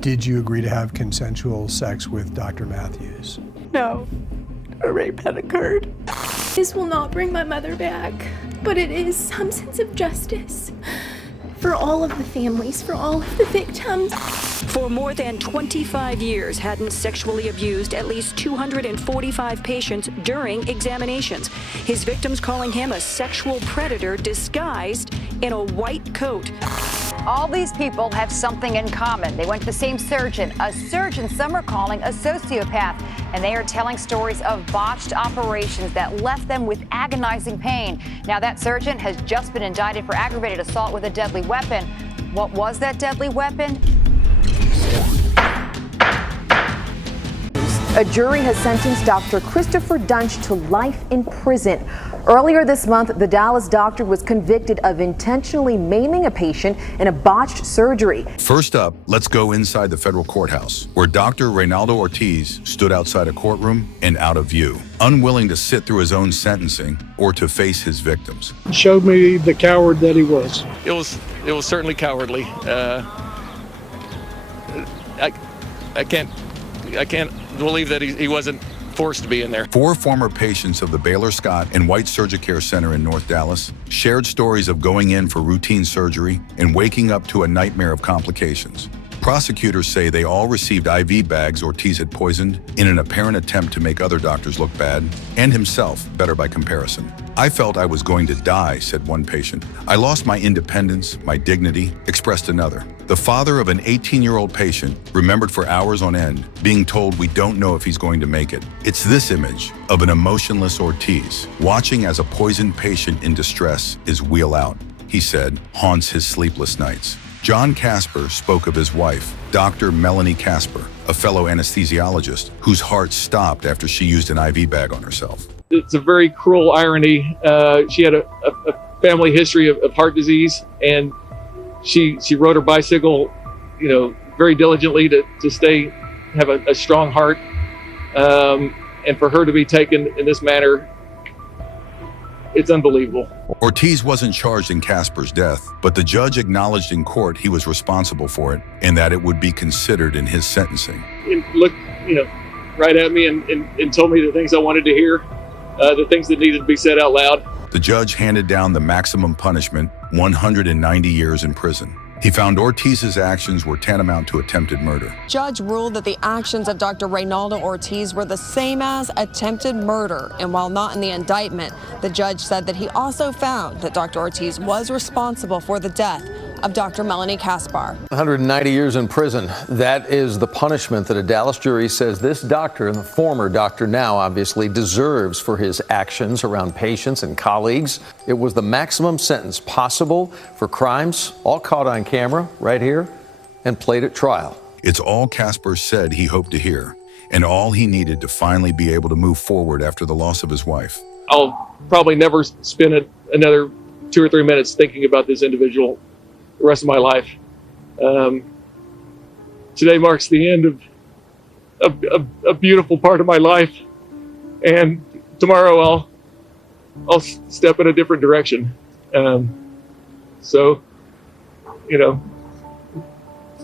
Did you agree to have consensual sex with Dr. Matthews? No, a rape had occurred. This will not bring my mother back, but it is some sense of justice for all of the families, for all of the victims. For more than 25 years, Hadden sexually abused at least 245 patients during examinations. His victims calling him a sexual predator disguised in a white coat. All these people have something in common. They went to the same surgeon, a surgeon some are calling a sociopath, and they are telling stories of botched operations that left them with agonizing pain. Now, that surgeon has just been indicted for aggravated assault with a deadly weapon. What was that deadly weapon? A jury has sentenced Dr. Christopher Duntsch to life in prison. Earlier this month, the Dallas doctor was convicted of intentionally maiming a patient in a botched surgery. First up, let's go inside the federal courthouse, where Dr. Raynaldo Ortiz stood outside a courtroom and out of view, unwilling to sit through his own sentencing or to face his victims. Showed me the coward that he was. It was certainly cowardly. I can't believe that he wasn't forced to be in there. 4 former patients of the Baylor Scott and White Surgicare Center in North Dallas shared stories of going in for routine surgery and waking up to a nightmare of complications. Prosecutors say they all received IV bags Ortiz had poisoned in an apparent attempt to make other doctors look bad and himself better by comparison. "I felt I was going to die," said one patient. "I lost my independence, my dignity," expressed another. The father of an 18-year-old patient remembered for hours on end being told, "We don't know if he's going to make it." It's this image of an emotionless Ortiz watching as a poisoned patient in distress is wheel out, he said, haunts his sleepless nights. John Casper spoke of his wife, Dr. Melanie Casper, a fellow anesthesiologist whose heart stopped after she used an IV bag on herself. It's a very cruel irony. She had a family history of heart disease, and she rode her bicycle, very diligently to have a strong heart. And for her to be taken in this manner, it's unbelievable. Ortiz wasn't charged in Casper's death, but the judge acknowledged in court he was responsible for it and that it would be considered in his sentencing. He looked, right at me and told me the things I wanted to hear, the things that needed to be said out loud. The judge handed down the maximum punishment, 190 years in prison. He found Ortiz's actions were tantamount to attempted murder. Judge ruled that the actions of Dr. Raynaldo Ortiz were the same as attempted murder, and while not in the indictment, the judge said that he also found that Dr. Ortiz was responsible for the death of Dr. Melanie Casper. 190 years in prison. That is the punishment that a Dallas jury says this doctor, and the former doctor now obviously, deserves for his actions around patients and colleagues. It was the maximum sentence possible for crimes all caught on camera right here and played at trial. It's all Casper said he hoped to hear, and all he needed to finally be able to move forward after the loss of his wife. I'll probably never spend another 2 or 3 minutes thinking about this individual the rest of my life. Today marks the end of a beautiful part of my life, and tomorrow I'll step in a different direction. So,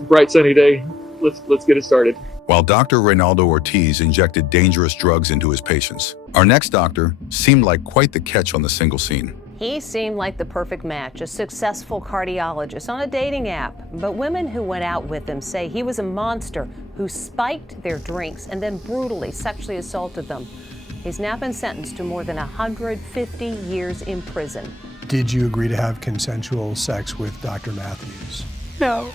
bright sunny day. Let's get it started. While Dr. Raynaldo Ortiz injected dangerous drugs into his patients, our next doctor seemed like quite the catch on the single scene. He seemed like the perfect match, a successful cardiologist on a dating app. But women who went out with him say he was a monster who spiked their drinks and then brutally sexually assaulted them. He's now been sentenced to more than 150 years in prison. Did you agree to have consensual sex with Dr. Matthews? No,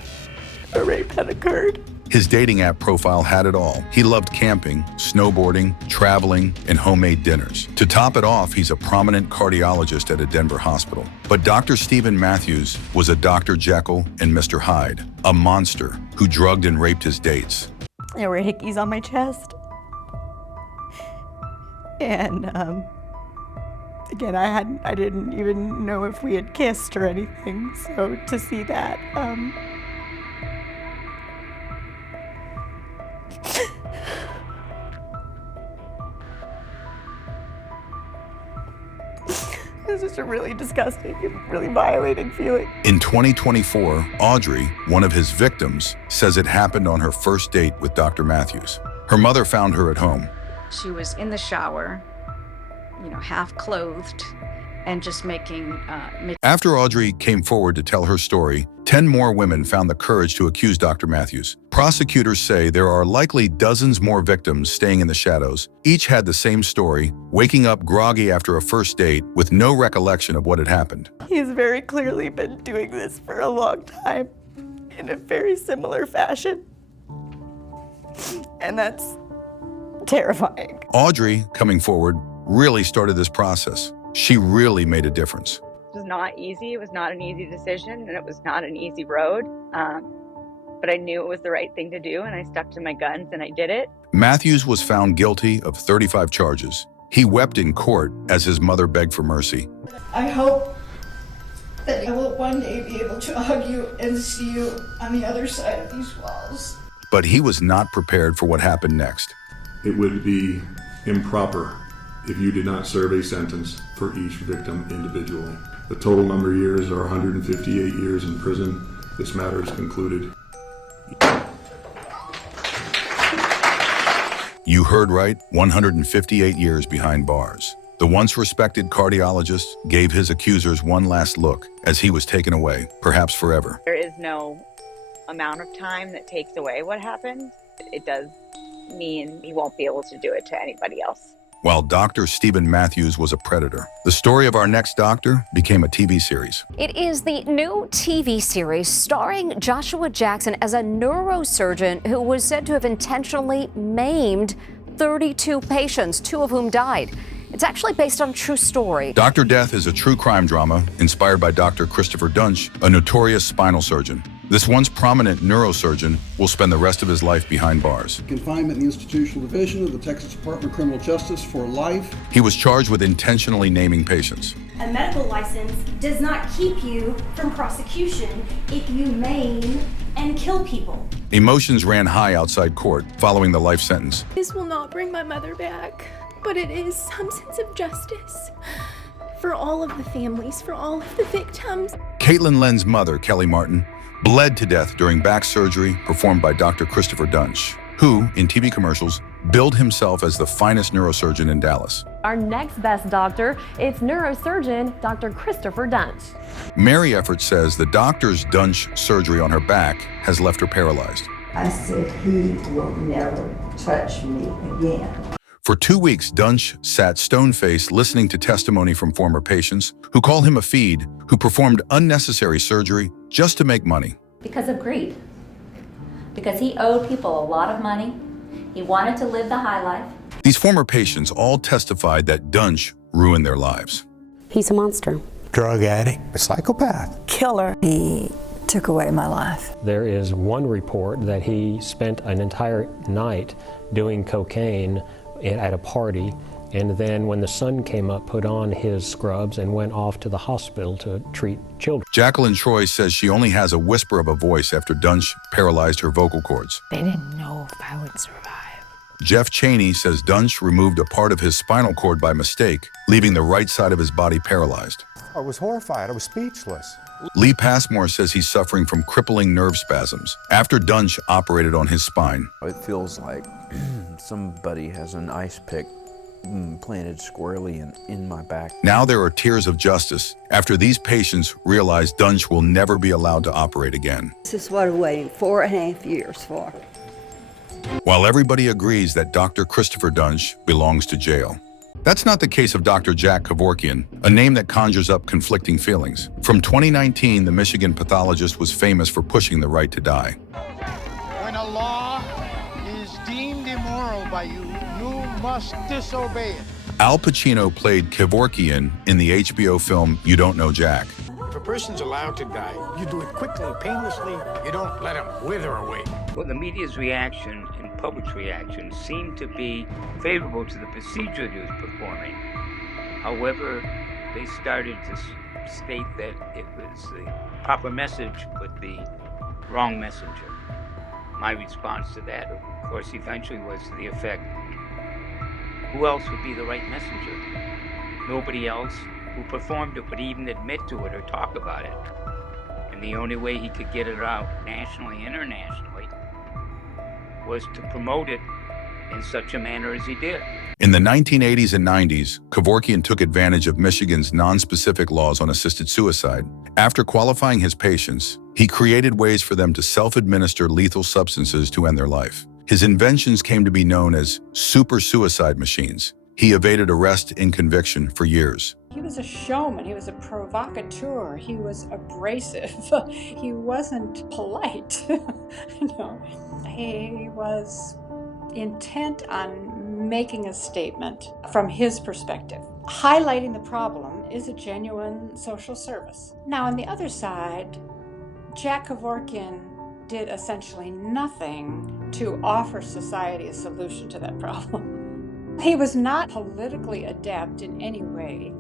a rape had occurred. His dating app profile had it all. He loved camping, snowboarding, traveling, and homemade dinners. To top it off, he's a prominent cardiologist at a Denver hospital. But Dr. Stephen Matthews was a Dr. Jekyll and Mr. Hyde, a monster who drugged and raped his dates. There were hickeys on my chest. And again, I didn't even know if we had kissed or anything. So to see that, was just a really disgusting and really violating feeling. In 2024, Audrey, one of his victims, says it happened on her first date with Dr. Matthews. Her mother found her at home. She was in the shower, half clothed, and just making... After Audrey came forward to tell her story, 10 more women found the courage to accuse Dr. Matthews. Prosecutors say there are likely dozens more victims staying in the shadows. Each had the same story, waking up groggy after a first date with no recollection of what had happened. He's very clearly been doing this for a long time in a very similar fashion. And that's terrifying. Audrey, coming forward, really started this process. She really made a difference. It was not easy. It was not an easy decision, and it was not an easy road. But I knew it was the right thing to do, and I stuck to my guns, and I did it. Matthews was found guilty of 35 charges. He wept in court as his mother begged for mercy. I hope that I will one day be able to hug you and see you on the other side of these walls. But he was not prepared for what happened next. It would be improper if you did not serve a sentence for each victim individually. The total number of years are 158 years in prison. This matter is concluded. You heard right, 158 years behind bars. The once respected cardiologist gave his accusers one last look as he was taken away, perhaps forever. There is no amount of time that takes away what happened. It does mean he won't be able to do it to anybody else. While Dr. Stephen Matthews was a predator, the story of our next doctor became a TV series. It is the new TV series starring Joshua Jackson as a neurosurgeon who was said to have intentionally maimed 32 patients, 2 of whom died. It's actually based on a true story. Dr. Death is a true crime drama inspired by Dr. Christopher Duntsch, a notorious spinal surgeon. This once prominent neurosurgeon will spend the rest of his life behind bars. Confinement in the Institutional Division of the Texas Department of Criminal Justice for life. He was charged with intentionally naming patients. A medical license does not keep you from prosecution if you maim and kill people. Emotions ran high outside court following the life sentence. This will not bring my mother back, but it is some sense of justice for all of the families, for all of the victims. Caitlin Len's mother, Kelly Martin, bled to death during back surgery performed by Dr. Christopher Duntsch, who, in TV commercials, billed himself as the finest neurosurgeon in Dallas. Our next best doctor, it's neurosurgeon Dr. Christopher Duntsch. Mary Effort says the doctor's Duntsch surgery on her back has left her paralyzed. I said, he will never touch me again. For 2 weeks, Duntsch sat stone-faced listening to testimony from former patients who call him a feed, who performed unnecessary surgery just to make money. Because of greed. Because he owed people a lot of money. He wanted to live the high life. These former patients all testified that Duntsch ruined their lives. He's a monster. Drug addict, a psychopath. Killer. He took away my life. There is one report that he spent an entire night doing cocaine at a party, and then when the sun came up, put on his scrubs and went off to the hospital to treat children. Jacqueline Troy says she only has a whisper of a voice after Duntsch paralyzed her vocal cords. They didn't know if I would survive. Jeff Cheney says Duntsch removed a part of his spinal cord by mistake, leaving the right side of his body paralyzed. I was horrified. I was speechless. Lee Passmore says he's suffering from crippling nerve spasms after Duntsch operated on his spine. It feels like somebody has an ice pick planted squarely in my back. Now there are tears of justice after these patients realize Duntsch will never be allowed to operate again. This is what I'm waiting 4.5 years for. While everybody agrees that Dr. Christopher Duntsch belongs to jail. That's not the case of Dr. Jack Kevorkian, a name that conjures up conflicting feelings. From 2019, the Michigan pathologist was famous for pushing the right to die. When a law is deemed immoral by you, you must disobey it. Al Pacino played Kevorkian in the HBO film You Don't Know Jack. If a person's allowed to die, you do it quickly, painlessly. You don't let him wither away. Well, the media's reaction and public's reaction seemed to be favorable to the procedure he was performing. However, they started to state that it was the proper message, but the wrong messenger. My response to that, of course, eventually was to the effect, who else would be the right messenger? Nobody else. who performed it would even admit to it or talk about it. And the only way he could get it out nationally, internationally, was to promote it in such a manner as he did. In the 1980s and 90s, Kevorkian took advantage of Michigan's non-specific laws on assisted suicide. After qualifying his patients, he created ways for them to self-administer lethal substances to end their life. His inventions came to be known as super suicide machines. He evaded arrest and conviction for years. He was a showman, he was a provocateur, he was abrasive, he wasn't polite. He was intent on making a statement from his perspective. Highlighting the problem is a genuine social service. Now, on the other side, Jack Kevorkian did essentially nothing to offer society a solution to that problem. He was not politically adept in any way.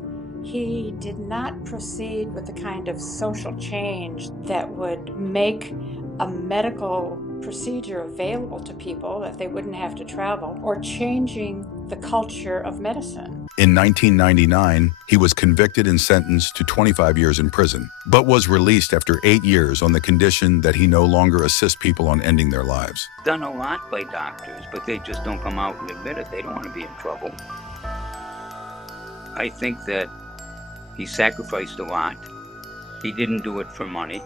He did not proceed with the kind of social change that would make a medical procedure available to people that they wouldn't have to travel, or changing the culture of medicine. In 1999, he was convicted and sentenced to 25 years in prison, but was released after 8 years on the condition that he no longer assist people on ending their lives. Done a lot by doctors, but they just don't come out and admit it. They don't want to be in trouble. I think that he sacrificed a lot. He didn't do it for money.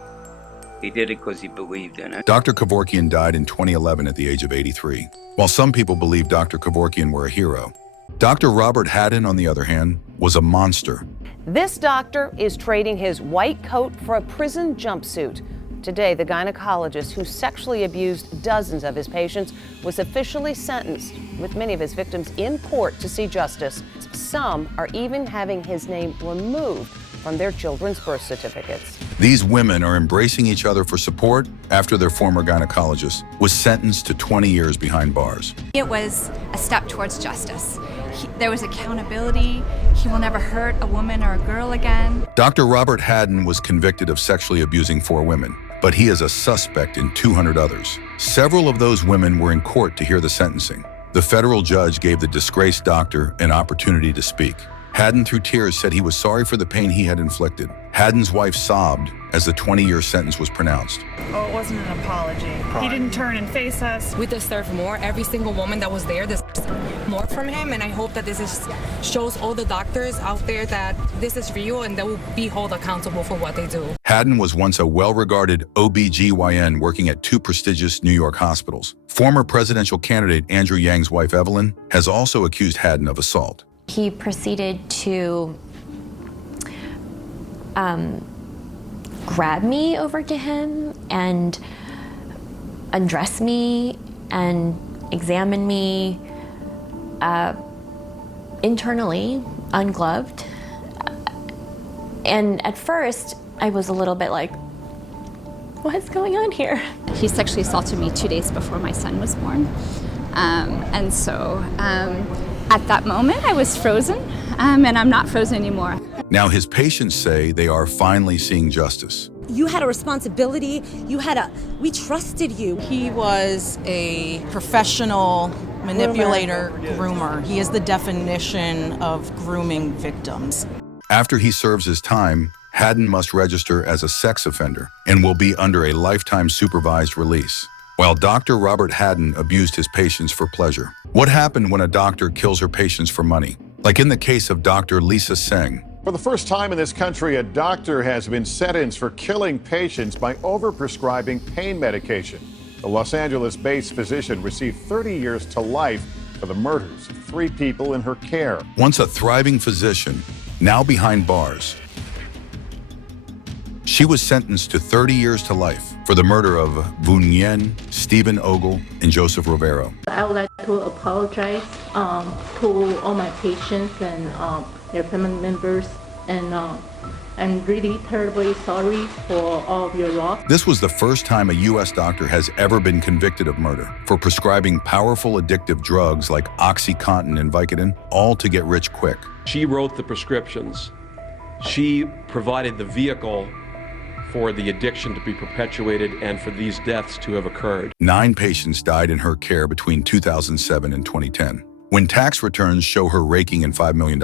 He did it because he believed in it. Dr. Kevorkian died in 2011 at the age of 83. While some people believe Dr. Kevorkian were a hero, Dr. Robert Hadden, on the other hand, was a monster. This doctor is trading his white coat for a prison jumpsuit. Today, the gynecologist who sexually abused dozens of his patients was officially sentenced, with many of his victims in court to see justice. Some are even having his name removed from their children's birth certificates. These women are embracing each other for support after their former gynecologist was sentenced to 20 years behind bars. It was a step towards justice. There was accountability. He will never hurt a woman or a girl again. Dr. Robert Hadden was convicted of sexually abusing 4 women, but he is a suspect in 200 others. Several of those women were in court to hear the sentencing. The federal judge gave the disgraced doctor an opportunity to speak. Hadden, through tears, said he was sorry for the pain he had inflicted. Hadden's wife sobbed as the 20-year sentence was pronounced. Oh, it wasn't an apology. He didn't turn and face us. We deserve more. Every single woman that was there deserves more from him, and I hope that this shows all the doctors out there that this is real and they will be held accountable for what they do. Hadden was once a well-regarded OB/GYN working at 2 prestigious New York hospitals. Former presidential candidate Andrew Yang's wife, Evelyn, has also accused Hadden of assault. He proceeded to grab me over to him and undress me and examine me internally, ungloved. And at first, I was a little bit like, what's going on here? He sexually assaulted me 2 days before my son was born. And so at that moment, I was frozen, and I'm not frozen anymore. Now his patients say they are finally seeing justice. You had a responsibility. We trusted you. He was a professional manipulator, groomer. He is the definition of grooming victims. After he serves his time, Hadden must register as a sex offender and will be under a lifetime supervised release. While Dr. Robert Hadden abused his patients for pleasure. What happened when a doctor kills her patients for money? Like in the case of Dr. Lisa Tseng. For the first time in this country, a doctor has been sentenced for killing patients by overprescribing pain medication. The Los Angeles-based physician received 30 years to life for the murders of 3 people in her care. Once a thriving physician, now behind bars. She was sentenced to 30 years to life for the murder of Vu Nguyen, Stephen Ogle, and Joseph Rivero. I would like to apologize to all my patients and their family members, and I'm really terribly sorry for all of your loss. This was the first time a U.S. doctor has ever been convicted of murder for prescribing powerful addictive drugs like OxyContin and Vicodin, all to get rich quick. She wrote the prescriptions. She provided the vehicle for the addiction to be perpetuated and for these deaths to have occurred. 9 patients died in her care between 2007 and 2010. When tax returns show her raking in $5 million,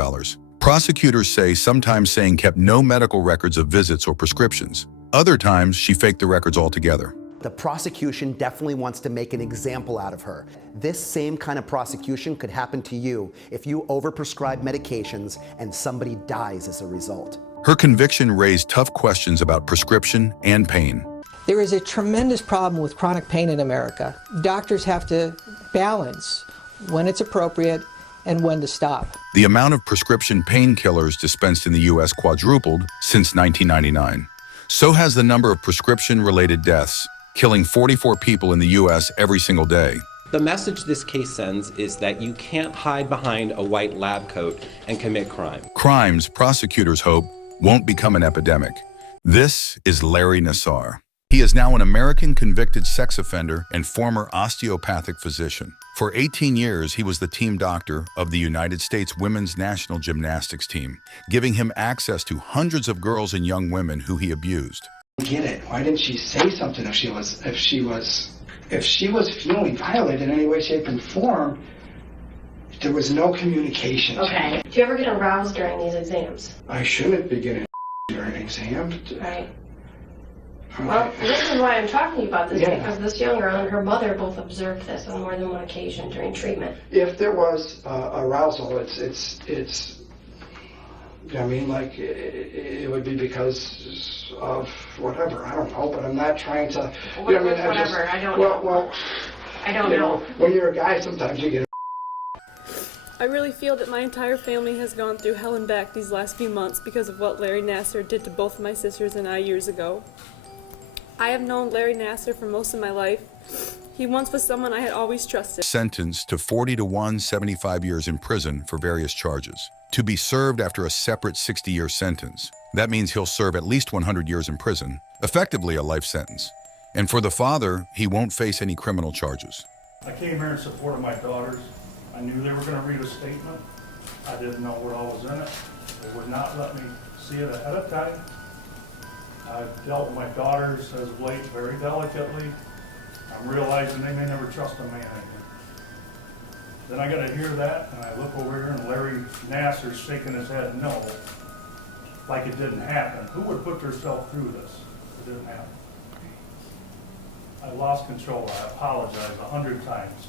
Prosecutors say sometimes Tseng kept no medical records of visits or prescriptions. Other times, she faked the records altogether. The prosecution definitely wants to make an example out of her. This same kind of prosecution could happen to you if you overprescribe medications and somebody dies as a result. Her conviction raised tough questions about prescription and pain. There is a tremendous problem with chronic pain in America. Doctors have to balance when it's appropriate and when to stop. The amount of prescription painkillers dispensed in the U.S. quadrupled since 1999. So has the number of prescription-related deaths, killing 44 people in the U.S. every single day. The message this case sends is that you can't hide behind a white lab coat and commit crime. Crimes prosecutors hope won't become an epidemic. This is Larry Nassar. He is now an American convicted sex offender and former osteopathic physician. For 18 years, he was the team doctor of the United States Women's National Gymnastics team, giving him access to hundreds of girls and young women who he abused. Get it? Why didn't she say something if she was feeling violated in any way, shape, and form? There was no communication. Okay. Do you ever get aroused during these exams? I shouldn't be getting during an exam. Right. Well, this is why I'm talking to you about this, because this young girl and her mother both observed this on more than one occasion during treatment. If there was arousal, it's I mean, like, it would be because of whatever. I don't know, but I'm not trying to. You know, whatever. I don't know. Well, I don't know. When you're a guy, sometimes you get. I really feel that my entire family has gone through hell and back these last few months because of what Larry Nassar did to both of my sisters and I years ago. I have known Larry Nassar for most of my life. He once was someone I had always trusted. Sentenced to 40 to 175 years in prison for various charges, to be served after a separate 60-year sentence. That means he'll serve at least 100 years in prison, effectively a life sentence. And for the father, he won't face any criminal charges. I came here in support of my daughters. I knew they were going to read a statement. I didn't know what all was in it. They would not let me see it ahead of time. I've dealt with my daughters as of late very delicately. I'm realizing they may never trust a man again. Then I got to hear that, and I look over here, and Larry Nassar's shaking his head no, like it didn't happen. Who would put themselves through this? It didn't happen. I lost control. I apologize 100 times.